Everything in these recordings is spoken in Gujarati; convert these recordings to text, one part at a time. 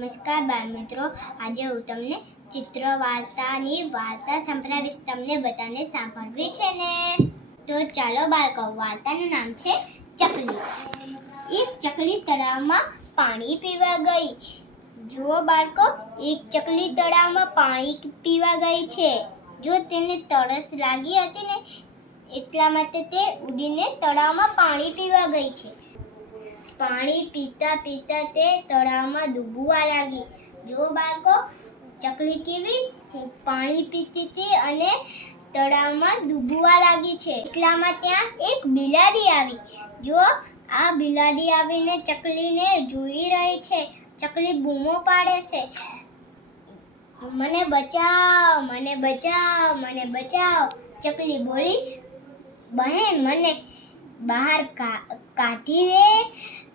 નમસ્કાર બાળ મિત્રો. આજે હું તમને ચિત્ર વાર્તાની વાર્તા સંભળાવીશ. તમને બધાને સાંભળવી છે ને? તો ચાલો બાળકો વાર્તાનું નામ છે ચકલી. એક ચકલી તળાવમાં પાણી પીવા ગઈ. જુઓ બાળકો એક ચકલી તળાવમાં પાણી પીવા ગઈ છે. જો તેને તરસ લાગી હતી ને, એટલા માટે તે ઉડીને તળાવમાં પાણી પીવા ગઈ છે. પાણી પીતા પીતા તે તળાવમાં ડૂબવા લાગી. જો બાળકો, ચકલી કેવી? પાણી પીતી હતી અને તળાવમાં ડૂબવા લાગી છે. એટલામાં ત્યાં એક બિલાડી આવી. જો, આ બિલાડી આવીને ચકલીને જોઈ રહી છે, ચકલી બૂમો પાડે છે. મને બચાવ મને બચાવ મને બચાવ, ચકલી બોલી. બહેન, મને બહાર કાઢી દે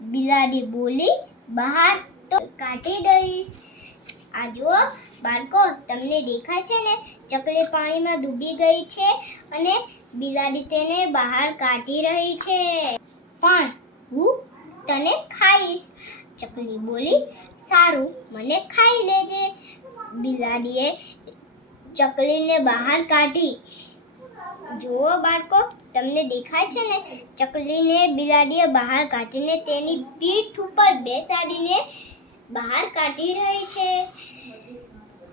બિલાડી બોલી, બહાર તો કાઢી દઈશ. આ જુઓ, બાળકો, તમને દેખાય છે ને, ચકલી પાણીમાં ડૂબી ગઈ છે અને બિલાડી તેને બહાર કાઢી રહી છે. પણ હું તને ખાઈશ. ચકલી બોલી, સારું, મને ખાઈ લેજે. બિલાડીએ ચકલીને બહાર કાઢી. જુઓ, બાળકો તમને દેખાય છે ને, ચકલીને, બિલાડીએ બહાર કાઢીને તેની પીઠ ઉપર બેસાડીને બહાર કાઢી રહી છે.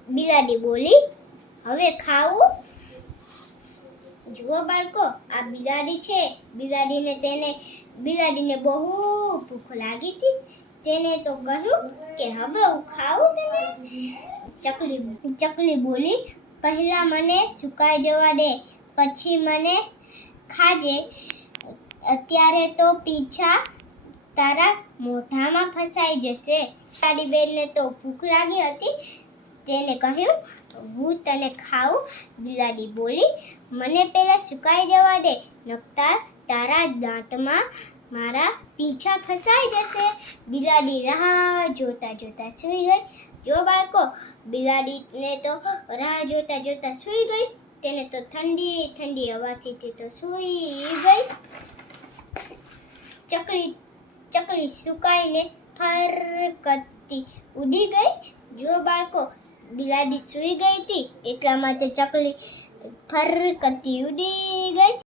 બિલાડી બોલી, હવે ખાવું? જુઓ બાળકો, આ બિલાડી છે. બિલાડીને તેને, બિલાડીને બહુ ભૂખ લાગી હતી. તેને તો કહ્યું કે, હવે હું ખાવું તમે ચકલી ચકલી બોલી, પહેલા મને સુકાઈ જવા દે, પછી મને ખાજે, અત્યારે તો પીછા તારા મોઢામાં ફસાઈ જશે. તારી બેનને તો ભૂખ લાગી હતી. તેને કહ્યું, હું તને ખાઉં. બિલાડી બોલી, મને પહેલા સુકાઈ જવા દે નકતા તારા દાંતમાં મારા પીછા ફસાઈ જશે. બિલાડી રાહ જોતા જોતા સૂઈ ગઈ. જો બાળકો, બિલાડીને તો રાહ જોતા જોતા સૂઈ ગઈ. તેને તો ઠંડી ઠંડી હવાથી તે તો સૂઈ ગઈ. ચકડી ચકડી સુકાઈને ફરકતી ઉડી ગઈ. જો બાળકો, બિલાડી સૂઈ ગઈ હતી, એટલા માટે ચકલી ફર કરતી ઉડી ગઈ.